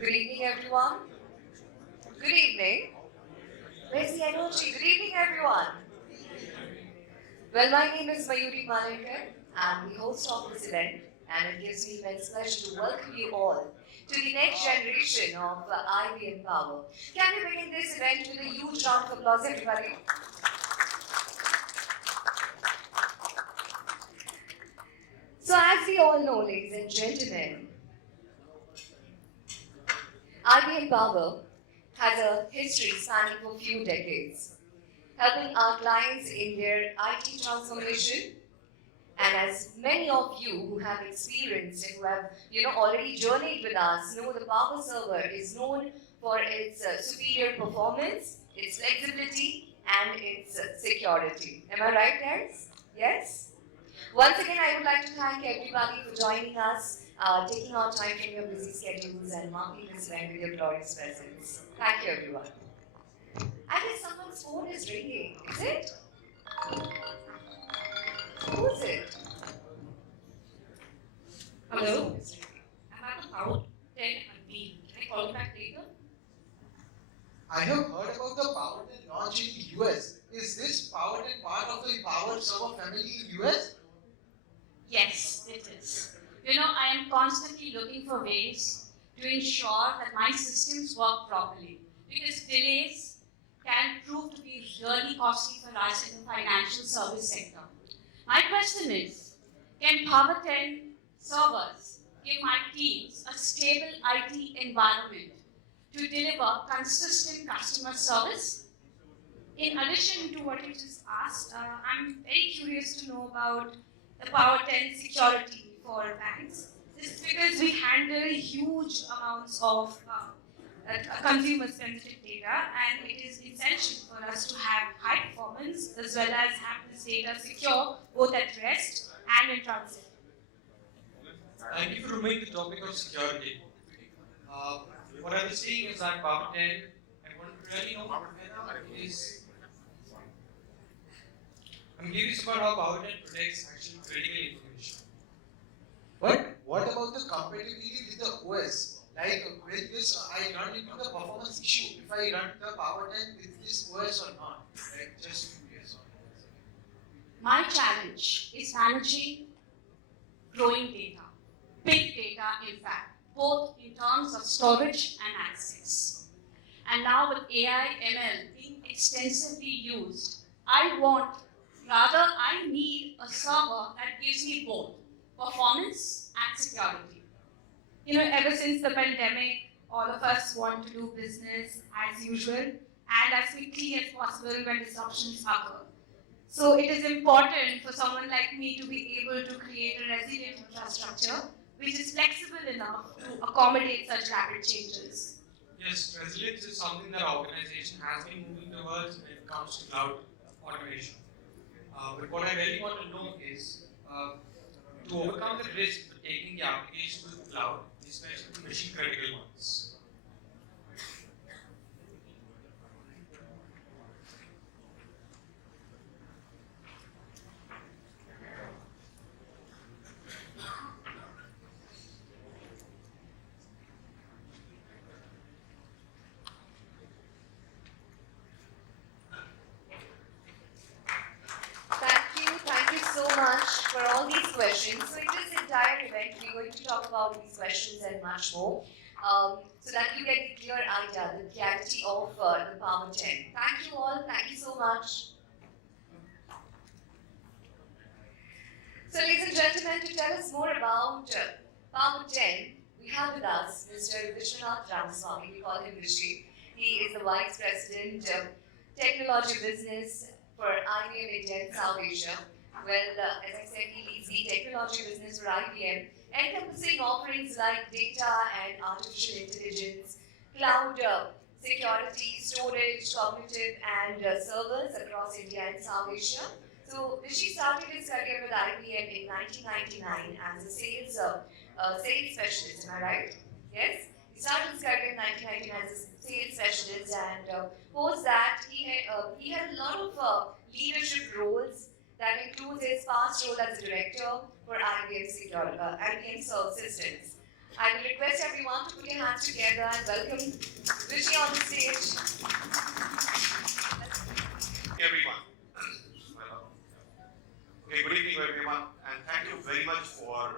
Good evening, everyone. Good evening. Where's the energy? Good evening, everyone. Well, my name is 𝗃𝗪 𝗠𝗿𝗶. I'm the host of this event, and it gives me immense pleasure to welcome you all to the next generation of IBM Power. Can we begin this event with a huge round of applause, everybody? So, as we all know, ladies and gentlemen, IBM Power has a history spanning for a few decades, helping our clients in their IT transformation. And as many of you who have experienced and who have already journeyed with us know, the Power Server is known for its superior performance, its flexibility, and its security. Am I right, guys? Yes? Once again, I would like to thank everybody for joining us, taking our time from your busy schedules and marking this event with your glorious presence. Thank you, everyone. I guess someone's phone is ringing. Is it? Who is it? Hello? I'm at the Power 10 unveil. Can I call you back later? I have heard about the Power 10 launch in the US. Is this Power 10 part of the Power server family in US? Yes, it is. I am constantly looking for ways to ensure that my systems work properly, because delays can prove to be really costly for us in the financial service sector. My question is, can Power 10 servers give my teams a stable IT environment to deliver consistent customer service? In addition to what you just asked, I'm very curious to know about the Power 10 security for banks. This is because we handle huge amounts of consumer-sensitive data, and it is essential for us to have high performance as well as have this data secure both at rest and in transit. Thank you for removing the topic of security. What I was saying is that Power 10, I want to really know is, I'm curious about how Power 10 protects actual critical information. But what about the compatibility with the OS? Like with this, I run into the performance issue if I run the Power 10 with this OS or not. Like just curious on that. My challenge is managing growing data, big data in fact, both in terms of storage and access. And now with AI ML being extensively used, I need a server that gives me both performance and security. Ever since the pandemic, all of us want to do business as usual and as quickly as possible when disruptions occur. So it is important for someone like me to be able to create a resilient infrastructure which is flexible enough to accommodate such rapid changes. Yes, resilience is something that our organization has been moving towards when it comes to cloud automation. But what I really want to know is, to overcome the risk of taking the application to the cloud, especially the mission critical ones. Thank you so much for all these questions. So in this entire event, we're going to talk about these questions and much more, so that you get the clear idea, the clarity of the Power 10. Thank you all. Thank you so much. So ladies and gentlemen, to tell us more about Power 10, we have with us Mr. Viswanath Ramaswamy. We call him Rishi. He is the Vice President of Technology Business for IBM India and South Asia. Well, as I said, he leads the technology business for IBM, encompassing offerings like data and artificial intelligence, cloud security, storage, cognitive, and servers across India and South Asia. So Rishi started his career with IBM in 1999 as a sales specialist. Am I right? Yes. He started his career in 1999 as a sales specialist, and post that he had a lot of leadership roles. That includes his past role as a director for IBM Systems. I will request everyone to put your hands together and welcome Rishi on the stage. Everyone. Okay, good evening everyone, and thank you very much for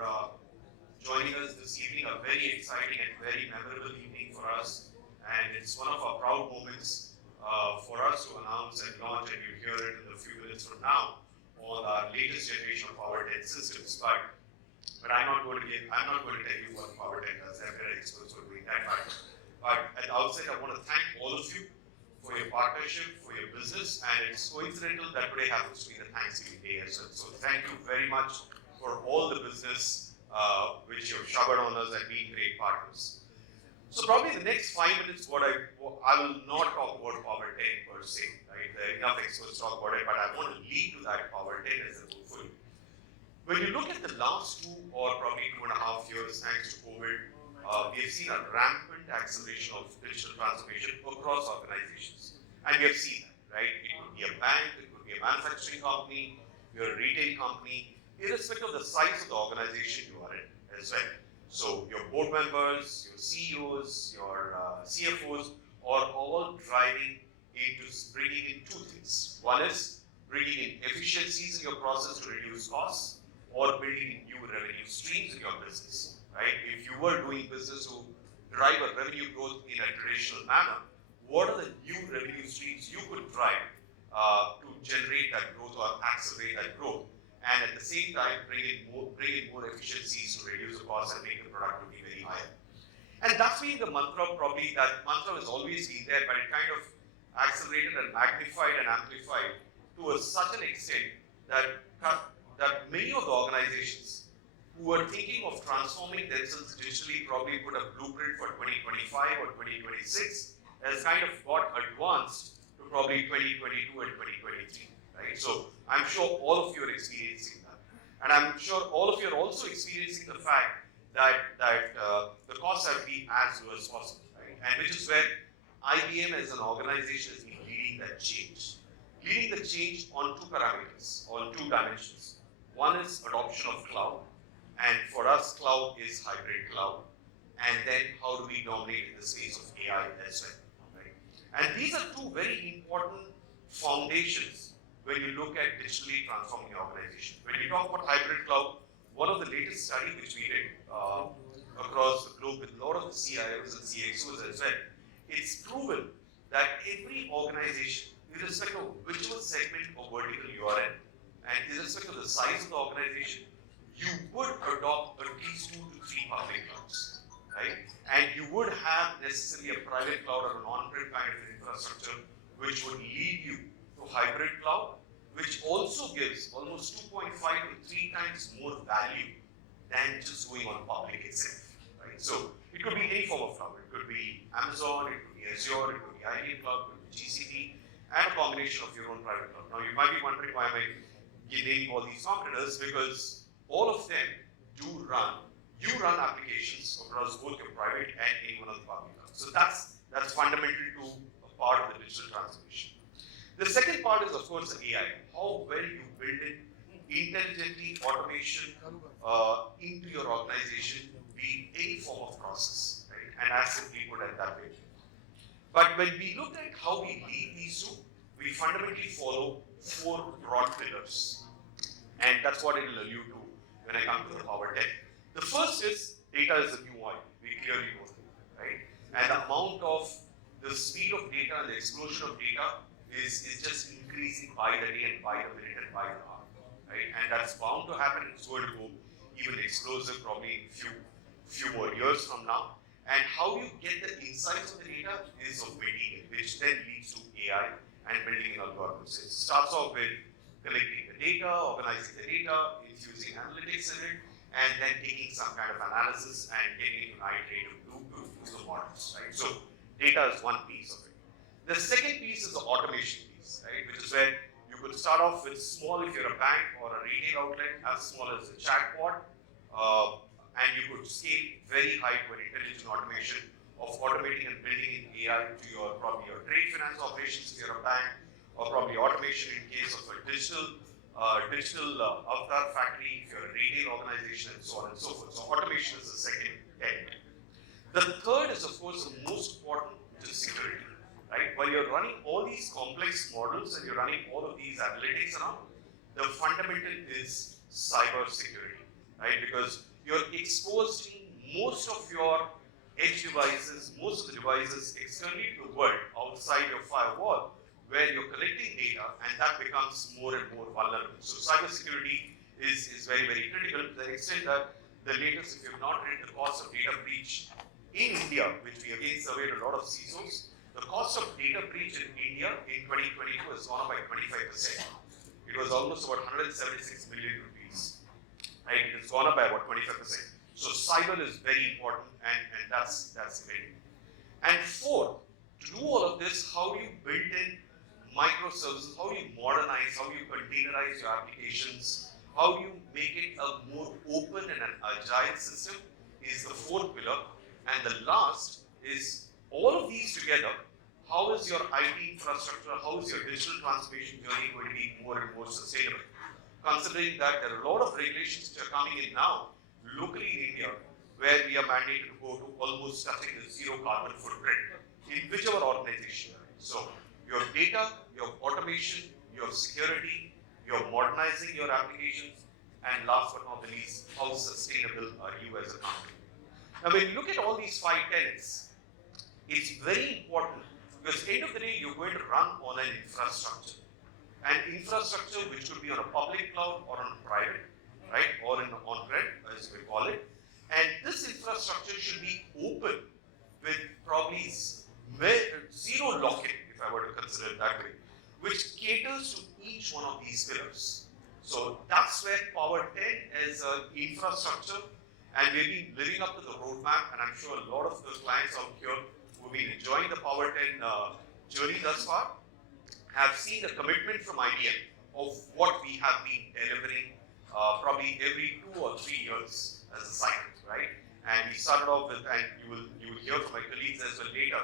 joining us this evening. A very exciting and very memorable evening for us, and it's one of our proud moments for us to announce and launch, and you'll hear it in a few minutes from now, on our latest generation of 𝗲𝗿 systems. But I'm not going to tell you what 𝗲𝗿 does. They're very experts who are doing that. But at the outset, I want to thank all of you for your partnership, for your business, and it's coincidental that today happens to be the Thanksgiving Day as well. So thank you very much for all the business which you've showered on us and been great partners. So probably the next 5 minutes, I will not talk about 𝗲𝗿 per se, right? There are enough experts to talk about it, but I want to lead to that 𝗲𝗿 as a full. When you look at the last 2 or probably 2.5 years, thanks to COVID, we have seen a rampant acceleration of digital transformation across organizations. And we have seen that, right? It could be a bank, it could be a manufacturing company, you're a retail company, irrespective of the size of the organization you are in as well. So your board members, your CEOs, your CFOs are all driving into bringing in 2 things. One is bringing in efficiencies in your process to reduce costs, or building in new revenue streams in your business, right? If you were doing business to drive a revenue growth in a traditional manner, what are the new revenue streams you could drive to generate that growth or accelerate that growth, and at the same time bring in more efficiencies to reduce the cost and make the productivity very high. And that's been the mantra. Probably that mantra has always been there, but it kind of accelerated and magnified and amplified to such an extent that many of the organizations who are thinking of transforming themselves digitally probably put a blueprint for 2025 or 2026 has kind of got advanced to probably 2022 and 2023, right? So I'm sure all of you are experiencing that. And I'm sure all of you are also experiencing the fact that the costs have been as low as possible, right? And which is where IBM as an organization has been leading that change. Leading the change on 2 parameters, on 2 dimensions. One is adoption of cloud, and for us, cloud is hybrid cloud. And then how do we dominate in the space of AI as well, right? And these are 2 very important foundations when you look at digitally transforming the organization. When we talk about hybrid cloud, one of the latest studies which we did across the globe with a lot of the CIOs and CXOs as well, it's proven that every organization, irrespective of whichever segment or vertical you are in, and irrespective of the size of the organization, you would adopt at least 2 to 3 public clouds, right? And you would have necessarily a private cloud or an on-prem kind of infrastructure which would lead you to hybrid cloud, which also gives almost 2.5 to 3 times more value than just going on public itself, right? So it could be any form of cloud. It could be Amazon, it could be Azure, it could be IBM Cloud, it could be GCP, and a combination of your own private cloud. Now you might be wondering why am I naming all these competitors, because all of them you run applications across both your private and any one of the public clouds. So that's fundamental to a part of the digital transformation. The second part is, of course, the AI. How well you build in intelligently automation into your organization, be any form of process, right? And as simply put it that way. But when we look at how we lead these 2, we fundamentally follow 4 broad pillars. And that's what it will allude to when I come to the 𝗲𝗿. The first is data is the new oil. We clearly know that, right? And the amount of the speed of data and the explosion of data is just increasing by the day and by the minute and by the hour, right? And that's bound to happen. It's going to go even explosive probably in few more years from now. And how you get the insights of the data is of material, which then leads to AI and building an algorithm. So it starts off with collecting the data, organizing the data, infusing analytics in it, and then taking some kind of analysis and getting it to iterate to the models, right? So data is one piece of it. The second piece is the automation piece, right? Which is where you could start off with small if you're a bank or a retail outlet, as small as a chatbot, and you could scale very high to an intelligent automation of automating and building in AI to your probably your trade finance operations if you're a bank, or probably automation in case of a digital avatar factory if you're a retail organization, and so on and so forth. So automation is the second 10. The third is, of course, the most important, which is security. Right? While you're running all these complex models and you're running all of these analytics around, the fundamental is cyber security, right? Because you're exposing most of your edge devices, most of the devices externally to the world outside your firewall, where you're collecting data, and that becomes more and more vulnerable. So cybersecurity is very, very critical to the extent that the latest, if you've not read the cost of data breach in India, which we again surveyed a lot of CISOs, the cost of data breach in India in 2022 has gone up by 25%. It was almost about 176 million rupees. Right? It has gone up by about 25%. So cyber is very important, and that's very. And fourth, to do all of this, how do you build in microservices? How do you modernize? How do you containerize your applications? How do you make it a more open and an agile system? Is the fourth pillar. And the last is all of these together. How is your IT infrastructure, how is your digital transformation journey going to be more and more sustainable? Considering that there are a lot of regulations which are coming in now, locally in India, where we are mandated to go to almost touching the zero carbon footprint in whichever organization. So your data, your automation, your security, your modernizing your applications, and last but not the least, how sustainable are you as a company? Now when you look at all these 5 tenets, it's very important because end of the day, you're going to run on an infrastructure. An infrastructure which could be on a public cloud or on a private, right? Or in on-prem, as we call it. And this infrastructure should be open with probably zero lock-in, if I were to consider it that way, which caters to each one of these pillars. So that's where Power 10 as an infrastructure, and we've been living up to the roadmap, and I'm sure a lot of the clients out here who've been enjoying the Power 10 journey thus far have seen the commitment from IBM of what we have been delivering probably every 2 or 3 years as a cycle, right? And we started off with, and you will hear from my colleagues as well later,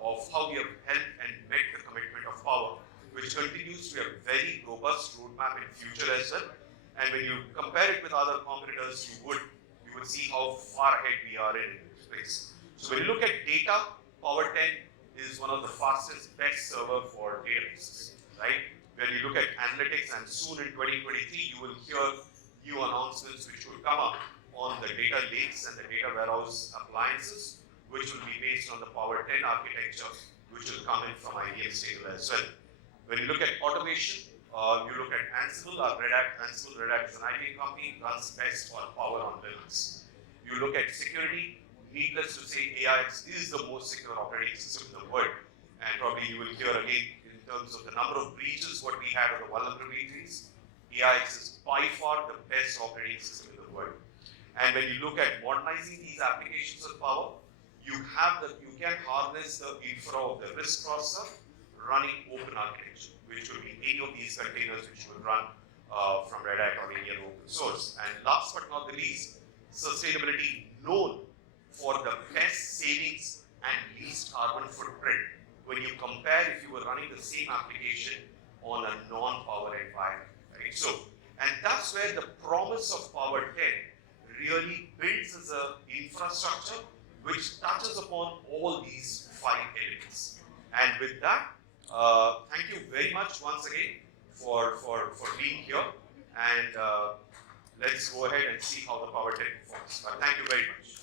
of how we have helped and met the commitment of Power, which continues to be a very robust roadmap in future as well. And when you compare it with other competitors, you would see how far ahead we are in this space. So when you look at data, Power 10 is one of the fastest, best server for databases, right? When you look at analytics, and soon in 2023, you will hear new announcements which will come up on the data lakes and the data warehouse appliances, which will be based on the Power 10 architecture, which will come in from IBM stable as well. When you look at automation, you look at Ansible, our Red Hat. Ansible Red Hat is an IBM company, runs best on Power on Linux. You look at security, needless to say, AIX is the most secure operating system in the world. And probably you will hear again in terms of the number of breaches what we had of the vulnerabilities. AIX is by far the best operating system in the world. And when you look at modernizing these applications of Power, you can harness the infra of the risk processor running open architecture, which will be any of these containers which will run from Red Hat or any open source. And last but not the least, sustainability known for the best savings and least carbon footprint when you compare if you were running the same application on a non-power environment, right? So, and that's where the promise of Power 10 really builds as an infrastructure which touches upon all these 5 elements. And with that, thank you very much once again for being here, and let's go ahead and see how the Power 10 performs. But thank you very much.